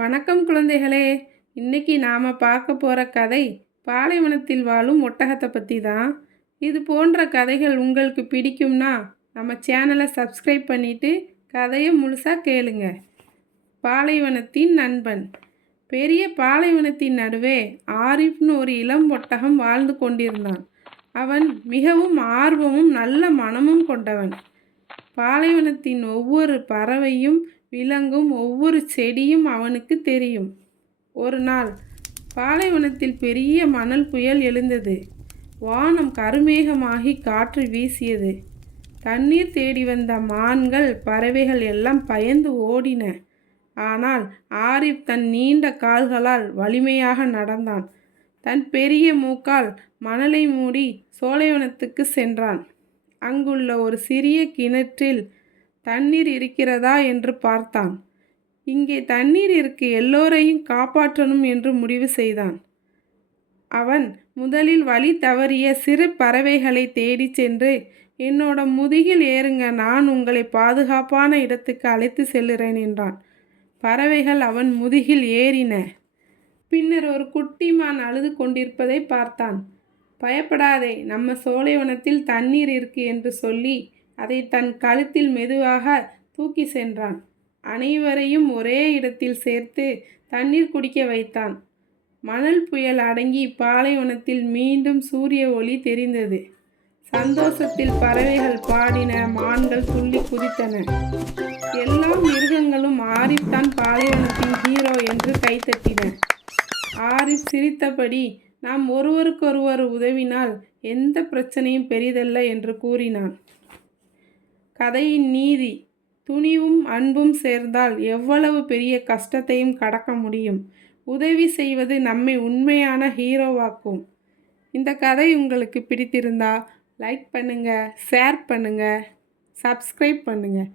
வணக்கம் குழந்தைகளே. இன்னைக்கு நாம் பார்க்க போகிற கதை பாலைவனத்தில் வாழும் ஒட்டகத்தை பற்றி தான். இது போன்ற கதைகள் உங்களுக்கு பிடிக்கும்னா நம்ம சேனலை சப்ஸ்கிரைப் பண்ணிவிட்டு கதையை முழுசாக கேளுங்க. பாலைவனத்தின் நண்பன். பெரிய பாலைவனத்தின் நடுவே ஆரிஃப்னு ஒரு இளம் ஒட்டகம் வாழ்ந்து கொண்டிருந்தான். அவன் மிகவும் ஆர்வமும் நல்ல மனமும் கொண்டவன். பாலைவனத்தின் ஒவ்வொரு பறவையும் விலங்கும் ஒவ்வொரு செடியும் அவனுக்கு தெரியும். ஒரு நாள் பாலைவனத்தில் பெரிய மணல் புயல் எழுந்தது. வானம் கருமேகமாகி காற்று வீசியது. தண்ணீர் தேடி வந்த மான்கள் பறவைகள் எல்லாம் பயந்து ஓடின. ஆனால் ஆரிஃப் தன் நீண்ட கால்களால் வலிமையாக நடந்தான். தன் பெரிய மூக்கால் மணலை மூடி சோலைவனத்துக்கு சென்றான். அங்குள்ள ஒரு சிறிய கிணற்றில் தண்ணீர் இருக்கிறதா என்று பார்த்தான். இங்கே தண்ணீர் இருக்கு, எல்லோரையும் காப்பாற்றணும் என்று முடிவு செய்தான். அவன் முதலில் வழி தவறிய சிறு பறவைகளை தேடி சென்று, என்னோட முதுகில் ஏறுங்க, நான் உங்களை பாதுகாப்பான இடத்துக்கு அழைத்து செல்லுறேன் என்றான். பறவைகள் அவன் முதுகில் ஏறின. பின்னர் ஒரு குட்டி மான் அழுது கொண்டிருப்பதை பார்த்தான். பயப்படாதே, நம்ம சோலைவனத்தில் தண்ணீர் இருக்கு என்று சொல்லி அதை தன் கழுத்தில் மெதுவாக தூக்கி சென்றான். அனைவரையும் ஒரே இடத்தில் சேர்த்து தண்ணீர் குடிக்க வைத்தான். மணல் புயல் அடங்கி பாலைவனத்தில் மீண்டும் சூரிய ஒளி தெரிந்தது. சந்தோஷத்தில் பறவைகள் பாடின, மான்கள் துள்ளி குதித்தன. எல்லா மிருகங்களும் ஆரிஃப் தான் பாலைவனத்தின் ஹீரோ என்று கைத்தட்டின. ஆரிஃப் சிரித்தபடி, நாம் ஒருவருக்கொருவர் உதவினால் எந்த பிரச்சனையும் பெரிதல்ல என்று கூறினான். கதையின் நீதி: துணிவும் அன்பும் சேர்ந்தால் எவ்வளவு பெரிய கஷ்டத்தையும் கடக்க முடியும். உதவி செய்வது நம்மை உண்மையான ஹீரோவாக்கும். இந்த கதை உங்களுக்கு பிடித்திருந்தா லைக் பண்ணுங்கள், ஷேர் பண்ணுங்கள், சப்ஸ்கிரைப் பண்ணுங்கள்.